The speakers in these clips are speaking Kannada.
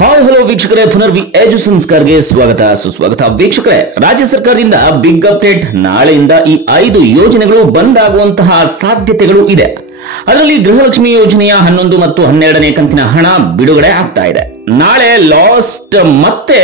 ಹಾಯ್ ಹಲೋ ವೀಕ್ಷಕರೇ, ಪುನರ್ವಿ ಎಜು ಸಂಸ್ಕಾರ್ಗೆ ಸ್ವಾಗತ ಸುಸ್ವಾಗತ. ವೀಕ್ಷಕರೇ, ರಾಜ್ಯ ಸರ್ಕಾರದಿಂದ ಬಿಗ್ ಅಪ್ಡೇಟ್. ನಾಳೆಯಿಂದ ಈ 5 ಯೋಜನೆಗಳು ಬಂದ್ ಆಗುವಂತಹ ಸಾಧ್ಯತೆಗಳು ಇದೆ. ಅದರಲ್ಲಿ ಗೃಹಲಕ್ಷ್ಮಿ ಯೋಜನೆಯ 11 ಮತ್ತು 12ನೇ ಕಂತಿನ ಹಣ ಬಿಡುಗಡೆ ಆಗ್ತಾ ಇದೆ. ನಾಳೆ ಲಾಸ್ಟ್, ಮತ್ತೆ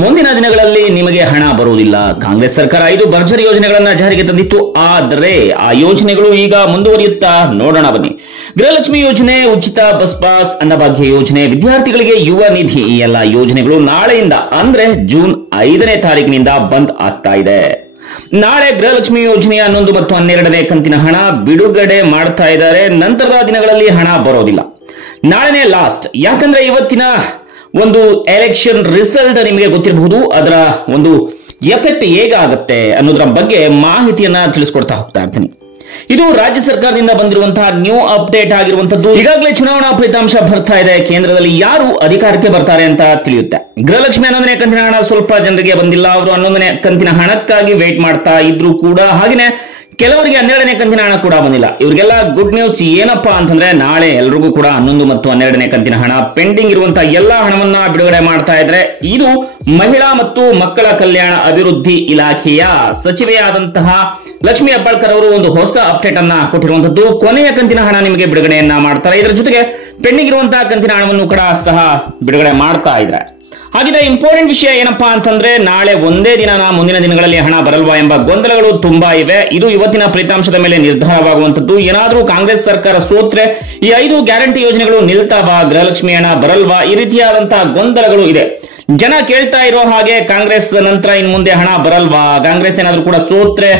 ಮುಂದಿನ ದಿನಗಳಲ್ಲಿ ನಿಮಗೆ ಹಣ ಬರುವುದಿಲ್ಲ. ಕಾಂಗ್ರೆಸ್ ಸರ್ಕಾರ 5 ಭರ್ಜರಿ ಯೋಜನೆಗಳನ್ನ ಜಾರಿಗೆ ತಂದಿತ್ತು. ಆದರೆ ಆ ಯೋಜನೆಗಳು ಈಗ ಮುಂದುವರಿಯುತ್ತಾ? ನೋಡೋಣ ಬನ್ನಿ. ಗೃಹಲಕ್ಷ್ಮಿ ಯೋಜನೆ, ಉಚಿತ ಬಸ್ ಪಾಸ್, ಅನ್ನಭಾಗ್ಯ ಯೋಜನೆ, ವಿದ್ಯಾರ್ಥಿಗಳಿಗೆ ಯುವ ನಿಧಿ, ಈ ಎಲ್ಲ ಯೋಜನೆಗಳು ನಾಳೆಯಿಂದ ಅಂದ್ರೆ ಜೂನ್ 5ನೇ ತಾರೀಕಿನಿಂದ ಬಂದ್ ಆಗ್ತಾ ಇದೆ. ನಾಳೆ ಗೃಹಲಕ್ಷ್ಮಿ ಯೋಜನೆಯ 11 ಮತ್ತು 12ನೇ ಕಂತಿನ ಹಣ ಬಿಡುಗಡೆ ಮಾಡ್ತಾ ಇದ್ದಾರೆ. ನಂತರದ ದಿನಗಳಲ್ಲಿ ಹಣ ಬರೋದಿಲ್ಲ. ನಾಳೆನೇ ಲಾಸ್ಟ್. ಯಾಕಂದ್ರೆ ಇವತ್ತಿನ ಒಂದು ಎಲೆಕ್ಷನ್ ರಿಸಲ್ಟ್ ನಿಮಗೆ ಗೊತ್ತಿರಬಹುದು. ಅದರ ಒಂದು ಎಫೆಕ್ಟ್ ಹೇಗಾಗುತ್ತೆ ಅನ್ನೋದ್ರ ಬಗ್ಗೆ ಮಾಹಿತಿಯನ್ನ ತಿಳಿಸ್ಕೊಡ್ತಾ ಹೋಗ್ತಾ ಇರ್ತೀನಿ. ಇದು ರಾಜ್ಯ ಸರ್ಕಾರದಿಂದ ಬಂದಿರುವಂತಹ ನ್ಯೂ ಅಪ್ಡೇಟ್ ಆಗಿರುವಂತದ್ದು. ಈಗಾಗಲೇ ಚುನಾವಣಾ ಫಲಿತಾಂಶ ಬರ್ತಾ ಇದೆ. ಕೇಂದ್ರದಲ್ಲಿ ಯಾರು ಅಧಿಕಾರಕ್ಕೆ ಬರ್ತಾರೆ ಅಂತ ತಿಳಿಯುತ್ತೆ. ಗೃಹಲಕ್ಷ್ಮಿ 11ನೇ ಕಂತಿನ ಹಣ ಸ್ವಲ್ಪ ಜನರಿಗೆ ಬಂದಿಲ್ಲ. ಅವರು 11ನೇ ಕಂತಿನ ಹಣಕ್ಕಾಗಿ ವೇಟ್ ಮಾಡ್ತಾ ಇದ್ರು ಕೂಡ. ಹಾಗೆಯೇ ಕೆಲವರಿಗೆ 12ನೇ ಕಂತಿನ ಹಣ ಕೂಡ ಬಂದಿಲ್ಲ. ಇವರಿಗೆಲ್ಲ ಗುಡ್ ನ್ಯೂಸ್ ಏನಪ್ಪಾ ಅಂತಂದ್ರೆ, ನಾಳೆ ಎಲ್ರಿಗೂ ಕೂಡ 11 ಮತ್ತು 12ನೇ ಕಂತಿನ ಹಣ ಪೆಂಡಿಂಗ್ ಇರುವಂತಹ ಎಲ್ಲಾ ಹಣವನ್ನ ಬಿಡುಗಡೆ ಮಾಡ್ತಾ ಇದ್ರೆ. ಇದು ಮಹಿಳಾ ಮತ್ತು ಮಕ್ಕಳ ಕಲ್ಯಾಣ ಅಭಿವೃದ್ಧಿ ಇಲಾಖೆಯ ಸಚಿವೆಯಾದಂತಹ ಲಕ್ಷ್ಮಿ ಹೆಬ್ಬಾಳ್ಕರ್ ಅವರು ಒಂದು ಹೊಸ ಅಪ್ಡೇಟ್ ಅನ್ನ ಕೊಟ್ಟಿರುವಂತದ್ದು. ಕೊನೆಯ ಕಂತಿನ ಹಣ ನಿಮಗೆ ಬಿಡುಗಡೆಯನ್ನ ಮಾಡ್ತಾರೆ. ಇದರ ಜೊತೆಗೆ ಪೆಂಡಿಂಗ್ ಇರುವಂತಹ ಕಂತಿನ ಹಣವನ್ನು ಕೂಡ ಸಹ ಬಿಡುಗಡೆ ಮಾಡ್ತಾ ಇದ್ದಾರೆ. ಹಾಗಿದ್ರೆ ಇಂಪಾರ್ಟೆಂಟ್ ವಿಷಯ ಏನಪ್ಪಾ ಅಂತಂದ್ರೆ, ನಾಳೆ ಒಂದೇ ದಿನ ಮುಂದಿನ ದಿನಗಳಲ್ಲಿ ಹಣ ಬರಲ್ವಾ ಎಂಬ ಗೊಂದಲಗಳು ತುಂಬಾ ಇವೆ. ಇದು ಇವತ್ತಿನ ಫಲಿತಾಂಶದ ಮೇಲೆ ನಿರ್ಧಾರವಾಗುವಂತದ್ದು. ಏನಾದ್ರೂ ಕಾಂಗ್ರೆಸ್ ಸರ್ಕಾರ ಸೋತ್ರೆ ಈ 5 ಗ್ಯಾರಂಟಿ ಯೋಜನೆಗಳು ನಿಲ್ತಾವಾ, ಗೃಹಲಕ್ಷ್ಮಿ ಹಣ ಬರಲ್ವಾ, ಈ ರೀತಿಯಾದಂತಹ ಗೊಂದಲಗಳು ಇದೆ. ಜನ ಕೇಳ್ತಾ ಇರೋ ಹಾಗೆ ಕಾಂಗ್ರೆಸ್ ನಂತರ ಇನ್ ಮುಂದೆ ಹಣ ಬರಲ್ವಾ, ಕಾಂಗ್ರೆಸ್ ಏನಾದ್ರೂ ಕೂಡ ಸೋತ್ರೆ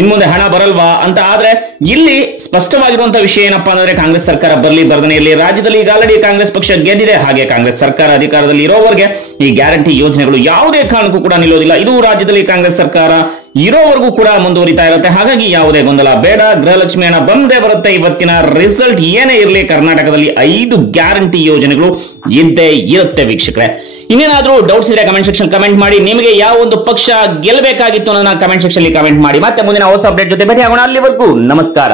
ಇನ್ ಮುಂದೆ ಹಣ ಬರಲ್ವಾ ಅಂತ. ಆದ್ರೆ ಇಲ್ಲಿ ಸ್ಪಷ್ಟವಾಗಿರುವಂತಹ ವಿಷಯ ಏನಪ್ಪಾ ಅಂದ್ರೆ, ಕಾಂಗ್ರೆಸ್ ಸರ್ಕಾರ ಬರ್ಲಿ ಬರ್ದನೆ ಇರಲಿ, ರಾಜ್ಯದಲ್ಲಿ ಈಗ ಆಲ್ರೆಡಿ ಕಾಂಗ್ರೆಸ್ ಪಕ್ಷ ಗೆದ್ದಿದೆ. ಹಾಗೆ ಕಾಂಗ್ರೆಸ್ ಸರ್ಕಾರ ಅಧಿಕಾರದಲ್ಲಿ ಇರೋವರೆಗೆ ಈ ಗ್ಯಾರಂಟಿ ಯೋಜನೆಗಳು ಯಾವುದೇ ಕಾರಣಕ್ಕೂ ಕೂಡ ನಿಲ್ಲೋದಿಲ್ಲ. ಇದು ರಾಜ್ಯದಲ್ಲಿ ಕಾಂಗ್ರೆಸ್ ಸರ್ಕಾರ ಇರೋವರೆಗೂ ಕೂಡ ಮುಂದುವರಿತಾ ಇರುತ್ತೆ. ಹಾಗಾಗಿ ಯಾವುದೇ ಗೊಂದಲ ಬೇಡ. ಗೃಹಲಕ್ಷ್ಮಿ ಹಣ ಬಂದೇ ಬರುತ್ತೆ. ಇವತ್ತಿನ ರಿಸಲ್ಟ್ ಏನೇ ಇರಲಿ, ಕರ್ನಾಟಕದಲ್ಲಿ 5 ಗ್ಯಾರಂಟಿ ಯೋಜನೆಗಳು ಇದ್ದೇ ಇರುತ್ತೆ. ವೀಕ್ಷಕರೇ, ಇನ್ನೇನಾದ್ರೂ ಡೌಟ್ಸ್ ಇದ್ರೆ ಕಮೆಂಟ್ ಸೆಕ್ಷನ್ ಕಮೆಂಟ್ ಮಾಡಿ. ನಿಮಗೆ ಯಾವ ಒಂದು ಪಕ್ಷ ಗೆಲ್ಲಬೇಕಾಗಿತ್ತು ಅನ್ನೋದನ್ನ ಕಮೆಂಟ್ ಸೆಕ್ಷನ್ ಕಮೆಂಟ್ ಮಾಡಿ. ಮತ್ತೆ ಮುಂದಿನ ಹೊಸ ಅಪ್ಡೇಟ್ ಜೊತೆ ಭೇಟಿ ಆಗೋಣ. ಅಲ್ಲಿವರೆಗೂ ನಮಸ್ಕಾರ.